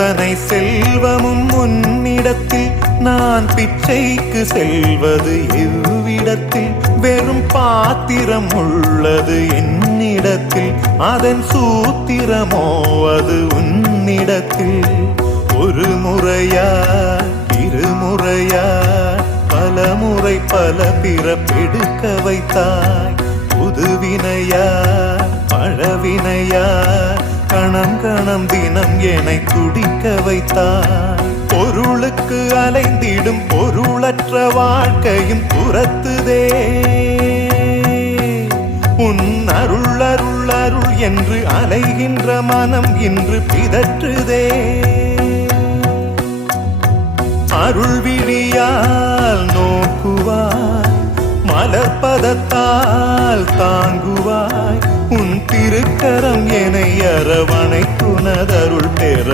இத்தனை செல்வமும் உன்னிடத்தில் நான் பிச்சைக்கு செல்வது எவ்விடத்தில்? வெறும் பாத்திரம் உள்ளது என்னிடத்தில், அதன் சூத்திரமோ அது உன்னிடத்தில். ஒரு முறையா இருமுறையா பல முறை பல பிறப்பெடுக்க வைத்தாய். புதுவினையா பழவினையா கணம் கணம் தினம் என்னை துடிக்க வைத்தாய். பொருளுக்கு அலைந்திடும் பொருளற்ற வாழ்க்கையும் துரத்துதே. உன் அருள் அருள் அருள் என்று அலைகின்ற மனம் இன்று பிதற்றுதே. அருள் விழியால் நோக்குவாய், மலர்பதத்தால் தாங்குவாய். உன் திருக்கரம் என்னை அரவணைத்துனதருள் பெற